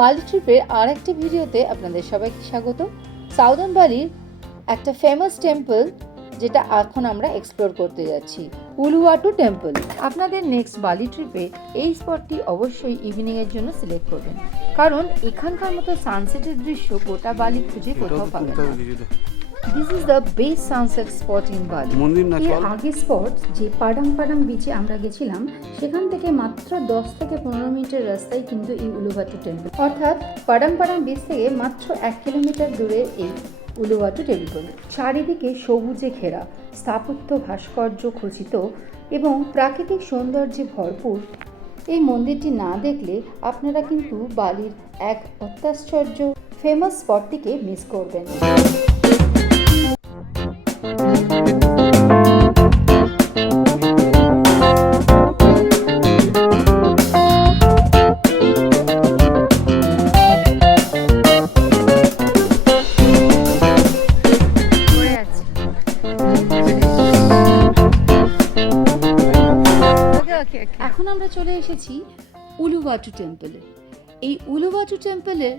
বালি ট্রিপের আর একটি ভিডিওতে আপনাদের সবাইকে স্বাগত। সাউদার্ন বালির একটা ফেমাস টেম্পল যেটা এখন আমরা এক্সপ্লোর করতে যাচ্ছি, উলুওয়াটু টেম্পল। আপনাদের নেক্সট বালি ট্রিপে এই স্পটটি অবশ্যই ইভিনিংয়ের জন্য সিলেক্ট করবেন, কারণ এখানকার মতো সানসেটের দৃশ্য গোটা বালি খুঁজে কোথাও পাবেন না। This is the best sunset spot in বালি। এর আগে স্পট যে পাডাং বিচে আমরা গেছিলাম, সেখান থেকে মাত্র 10 থেকে 15 মিনিটের রাস্তায় কিন্তু এই উলুওয়াটু টেম্পল, অর্থাৎ পাডাং বিচ থেকে মাত্র 1 কিলোমিটার দূরে এই উলুওয়াটু টেম্পল। চারিদিকে সবুজে ঘেরা, স্থাপত্য ভাস্কর্য খচিত এবং প্রাকৃতিক সৌন্দর্যে ভরপুর। এই মন্দিরটি না দেখলে আপনারা কিন্তু বালির এক অত্যাশ্চর্য ফেমাস স্পটটিকে মিস করবেন। এখন আমরা চলে এসেছি উলুওয়াটু টেম্পলে। এই উলুওয়াটু টেম্পলের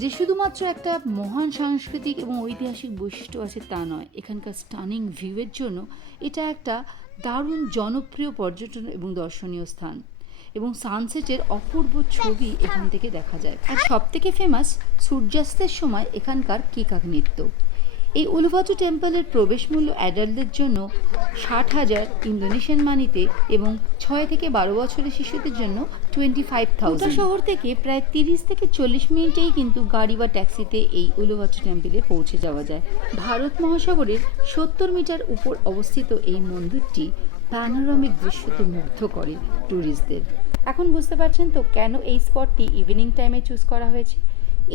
যে শুধুমাত্র একটা মহান সাংস্কৃতিক এবং ঐতিহাসিক বৈশিষ্ট্য আছে তা নয়, এখানকার স্টানিং ভিউয়ের জন্য এটা একটা দারুণ জনপ্রিয় পর্যটন এবং দর্শনীয় স্থান, এবং সানসেটের অপূর্ব ছবি এখান থেকে দেখা যায়। আর সব থেকে ফেমাস সূর্যাস্তের সময় এখানকার কেকাক নৃত্য। এই উলুওয়াটু টেম্পলের প্রবেশ মূল্য অ্যাডাল্টদের জন্য 60,000 ইন্দোনেশিয়ান মানিতে এবং 6 থেকে 12 বছরের শিশুদের জন্য 25,000। শহর থেকে প্রায় 30 থেকে 40 মিনিটেই কিন্তু গাড়ি বা ট্যাক্সিতে এই উলুওয়াটু টেম্পলে পৌঁছে যাওয়া যায়। ভারত মহাসাগরের 70 মিটার উপর অবস্থিত এই মন্দিরটি প্যানোরামিক দৃশ্যতে মুগ্ধ করে ট্যুরিস্টদের। এখন বুঝতে পারছেন তো কেন এই স্পটটি ইভিনিং টাইমে চুজ করা হয়েছে।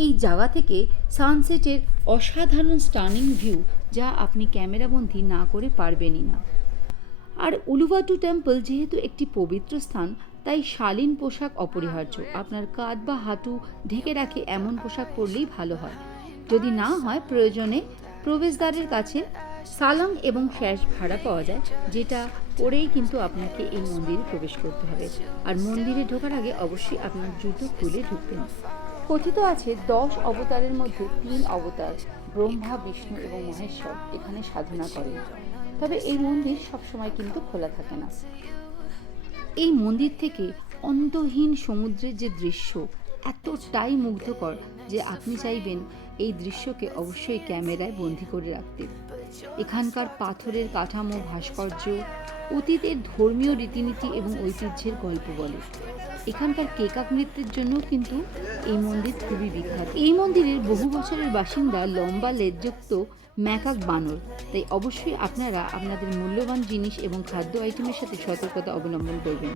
এই জায়গা থেকে সানসেটের অসাধারণ স্টানিং ভিউ, যা আপনি ক্যামেরাবন্দি না করে পারবেনই না। আর উলুওয়াটু টেম্পল যেহেতু একটি পবিত্র স্থান, তাই শালীন পোশাক অপরিহার্য। আপনার কাঁধ বা হাঁটু ঢেকে রাখে এমন পোশাক পরলেই ভালো হয়। যদি না হয়, প্রয়োজনে প্রবেশদ্বারের কাছে সালং এবং শ্যাশ ভাড়া পাওয়া যায়, যেটা পরেই কিন্তু আপনাকে এই মন্দিরে প্রবেশ করতে হবে। আর মন্দিরে ঢোকার আগে অবশ্যই আপনার জুতো খুলে ঢুকবেন। কথিত আছে 10 অবতারের মধ্যে 3 অবতার ব্রহ্মা, বিষ্ণু এবং মহেশ্বর এখানে সাধনা করেন। তবে এই মন্দির সবসময় কিন্তু খোলা থাকে না। এই মন্দির থেকে অন্তহীন সমুদ্রের যে দৃশ্য এতটাই মুগ্ধকর যে আপনি চাইবেন এই দৃশ্যকে অবশ্যই ক্যামেরায় বন্দি করে রাখতে। এখানকার পাথরের কাঠামো, ভাস্কর্য অতীতের ধর্মীয় রীতিনীতি এবং ঐতিহ্যের গল্প বলে। এখানকার কেকাক নৃত্যের জন্য কিন্তু এই মন্দির খুবই বিখ্যাত। এই মন্দিরের বহু বছরের বাসিন্দা লম্বা লেজযুক্ত ম্যাকাক বানর, তাই অবশ্যই আপনারা আপনাদের মূল্যবান জিনিস এবং খাদ্য আইটেমের সাথে সতর্কতা অবলম্বন করবেন।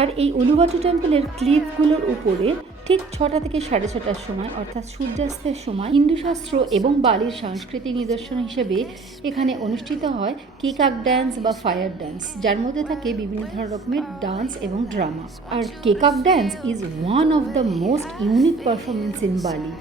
আর এই উলুওয়াটু টেম্পলের ক্লিফগুলোর উপরে ঠিক 6টা থেকে 6:30টার সময়, অর্থাৎ সূর্যাস্তের সময়, হিন্দু শাস্ত্র এবং বালির সাংস্কৃতিক নিদর্শন হিসেবে এখানে অনুষ্ঠিত হয় কেকাক ড্যান্স বা ফায়ার ড্যান্স, যার মধ্যে থাকে বিভিন্ন রকমের ডান্স এবং ড্রামা। আর Kecak dance is one of the most unique performance in Bali.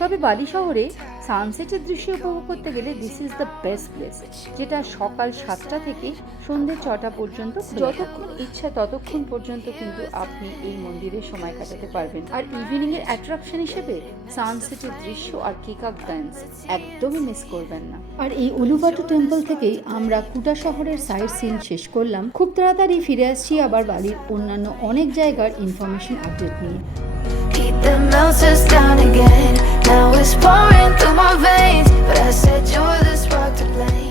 তবে বালি শহরে সানসেটের দৃশ্য উপভোগ করতে গেলে this is the best place, যেটা সকাল 7টা থেকে সন্ধ্যে 6টা পর্যন্ত, যতক্ষণ ইচ্ছা ততক্ষণ পর্যন্ত কিন্তু আপনি এই মন্দিরে সময় কাটাতে পারবেন। আর ইভিনিং এর অ্যাট্রাকশন হিসেবে সানসেটের দৃশ্য আর কেকাক ডান্স একদমই মিস করবেন না। আর এই উলুওয়াটু টেম্পল থেকেই আমরা কুটা শহরের সাইট সিন শেষ করলাম। খুব তাড়াতাড়ি ফিরে আসছি আবার বালির অন্যান্য অনেক জায়গার ইনফরমেশন আপডেট নিয়ে। The melters down again. Now it's pouring through my veins, but I said you're the spark to blame.